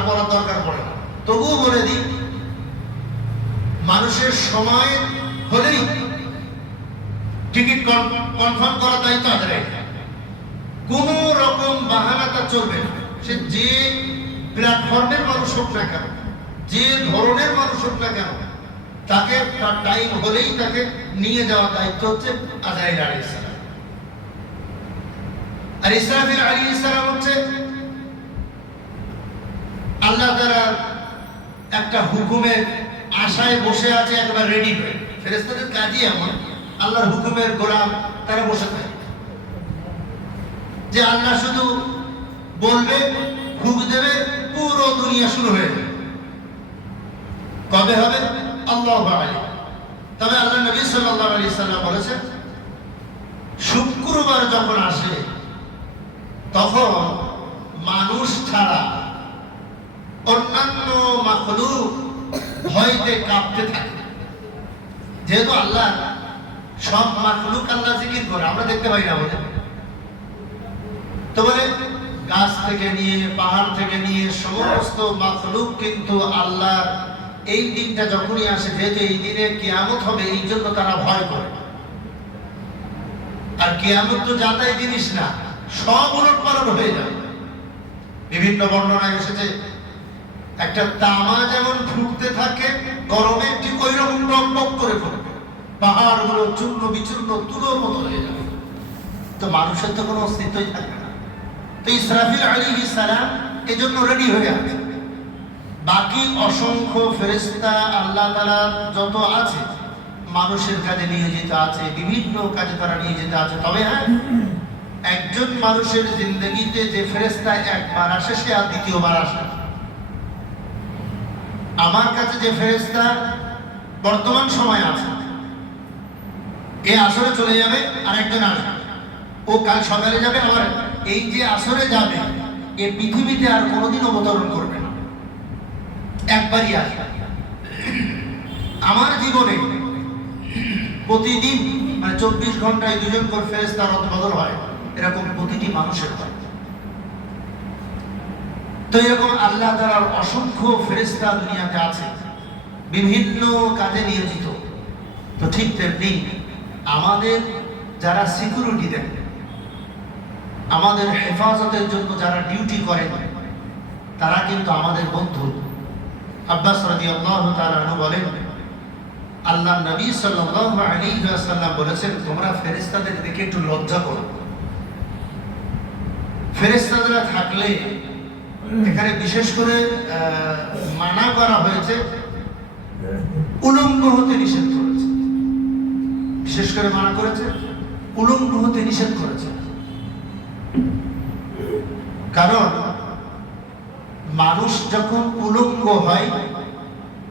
আর বলার দরকার পড়ে না। তবুও বলে দিই, মানুষের সময় হলেই টিকিট কনফার্ম করা দায়িত্ব আদায়। কোন রকম বাহানাটা চলবে না। সে যে প্ল্যাটফর্মের মানুষ হোক না কেন, যে ধরনের মানুষ হোক না কেন, তাকে তার টাইম হলেই তাকে নিয়ে যাওয়ার দায়িত্ব হচ্ছে আজরাইল আলাইহিস সালাম। আর ইসরাফিল আলাইহিস সালাম হচ্ছে আল্লাহ তাআলা একটা হুকুমের আশায় বসে আছে, একবার রেডি হয়ে। ফেরেশতাদের কাজই এমন, আল্লাহর হুকুমের গোলাম তারা বসে থাকে, যে আল্লাহ শুধু বলবে, হুক দেবে, পুরো দুনিয়া শুরু হয়ে যাবে। কবে হবে? আল্লাহু আ'লাম। তবে আল্লাহ নবী সাল্লাল্লাহু আলাইহি সাল্লাম বলেছেন, শুক্রবার যখন আসে তখন মানুষ ছাড়া অন্যান্য মাখলুক ভয়তে কাঁপতে থাকে। যেহেতু আল্লাহ সব মাখলুক আল্লাহ জিকির করে, আমরা দেখতে পাই না বলে। তো বলে গাছ থেকে নিয়ে পাহাড় থেকে নিয়ে সমস্ত মাখলুক কিন্তু আল্লাহ এই দিনটা যখনই আসে, যেহেতু এই দিনে কিয়ামত হবে, এই জন্য তারা ভয় করে। আর কিয়ামত তো যাতাই জিনিস না, সব উলটপালট হয়ে যাবে। বিভিন্ন বর্ণনায় এসেছে, একটা তামা যেমন ফুটতে থাকে গরমে, ঠিক ওই রকম টকটক করে ফুটবে, পাহাড়গুলো চূর্ণ বিচূর্ণ তুলোর মতো হয়ে যাবে। তো মানুষের তো কোনো অস্তিত্বই থাকবে না। তো ইসরাফিল আলাইহিস সালাম এজন্য রেডি হয়ে আছে। বাকি অসংখ্য ফেরেশতা আল্লাহ তাআলা যত আছে, মানুষের কাজে নিয়োজিত আছে, বিভিন্ন কাজে তারা নিয়োজিত আছে। তবে হ্যাঁ, একজন মানুষের জিন্দগিতে যে ফেরেশতা একবার আসে, সে আর দ্বিতীয়বার আসে। আমার কাছে যে ফেরেশতা বর্তমান সময় আছে, এ আসরে চলে যাবে, আর একজন আসবে, ও কাল সকালে যাবে, আবার এই যে আসরে যাবে, এ পৃথিবীতে আর কোনোদিন অবতরণ করবে না, একবারই আসবে। আমার জীবনে প্রতিদিন মানে 24 ঘন্টায় দুজন করে ফেরেশতা বদল হয়, এরকম প্রতিটি মানুষের হয়। তো এরকম আল্লাহ তাআলার অসংখ্য ফেরেশতা দুনিয়াতে আছে, বিভিন্ন কাজে নিয়োজিত। তো ঠিক তেমনি আমাদের যারা সিকিউরিটি দেন, আমাদের হেফাজতের জন্য যারা ডিউটি করেন, তারা কিন্তু আমাদের বন্ধু। আব্বাস রাদিয়াল্লাহু তাআলা আনহু বলেন, আল্লাহ নবী সাল্লাল্লাহু আলাইহি ওয়াসাল্লাম বলেছেন, তোমরা ফেরেশতাদের দেখে একটু লজ্জা করো। ফেরেশতারা থাকলে এখানে বিশেষ করে মানা করা হয়েছে, উলঙ্গ হতে নিষেধ করেছে। বিশেষ করে মানা করেছে, উলঙ্গ হতে নিষেধ করেছে। কারণ মানুষ যখন উলঙ্গ হয়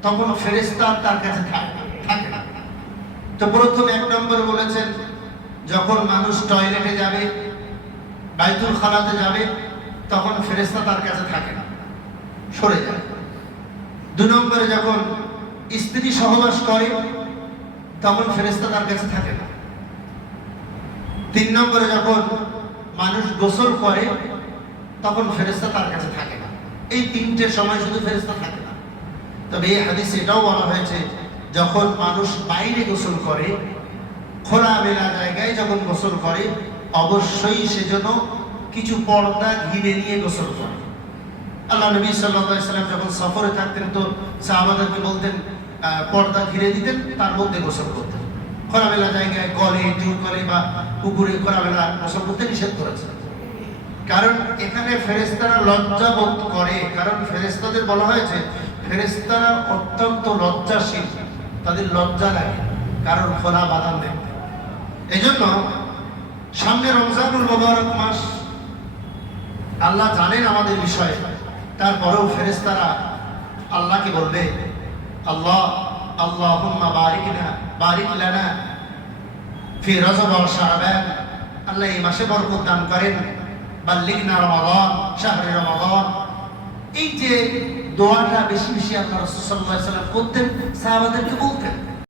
তখন ফেরেশতা তার কাছে থাকে না। তো প্রথমে 1 নম্বরে বলেছেন, যখন মানুষ টয়লেটে যাবে, বাইতুল খালাতে যাবে, তখন ফেরেশতা তার কাছে থাকে না, সরে যায়। 2 নম্বরে যখন স্ত্রী সহবাস করে, তখন ফেরেশতা তার কাছে থাকে না। 3 নম্বরে যখন মানুষ গোসল করে, তখন ফেরেশতা তার কাছে থাকে না। এই 3টে সময় শুধু ফেরেশতা থাকে না। তবে এই হাদিসে এটাও বলা হয়েছে, যখন মানুষ বাইরে গোসল করে, খোলামেলা জায়গায় যখন গোসল করে, অবশ্যই সেজন্য কিছু পর্দা ঘিরে নিয়ে গোসল করে। আল্লাহ নবী সাল্লাল্লাহু আলাইহি ওয়াসাল্লাম যখন সফরে থাকতেন, তো সাহাবাদেরকে বলতেন পর্দা ঘিরে দিতেন, তার মধ্যে গোসল করতেন। খোলামেলা জায়গায় গলে, টিউবকলে বা পুকুরে খোলামেলা গোসল করতে নিষেধ করেছেন। কারণ এখানে ফেরেশতারা লজ্জা বোধ করে, কারণ ফেরেশতাদের বলা হয়েছে ফেরেশতারা অত্যন্ত লজ্জাশীল, তাদের লজ্জা লাগে কারণ খোলা বাদাম দেখতে। এই জন্য সামনে রমজানুল মুবারক মাস, আল্লাহ জানেন আমাদের বিষয়ে, তারপরেও ফেরেশতারা আল্লাহকে বলবে, আল্লাহ আল্লাহুম্মা বারিক লানা ফি রজব ওয়া শাবান, আল্লাহ এই মাসে বরকত দান করেন, বাল্লিগনা রমাদান, শাহরে রমাদান। এই যে দোয়াটা বেশি বেশি আল্লাহ রাসূল সাল্লাল্লাহু আলাইহি ওয়াসাল্লাম করতেন, সাহাবাদেরকে বলতেন।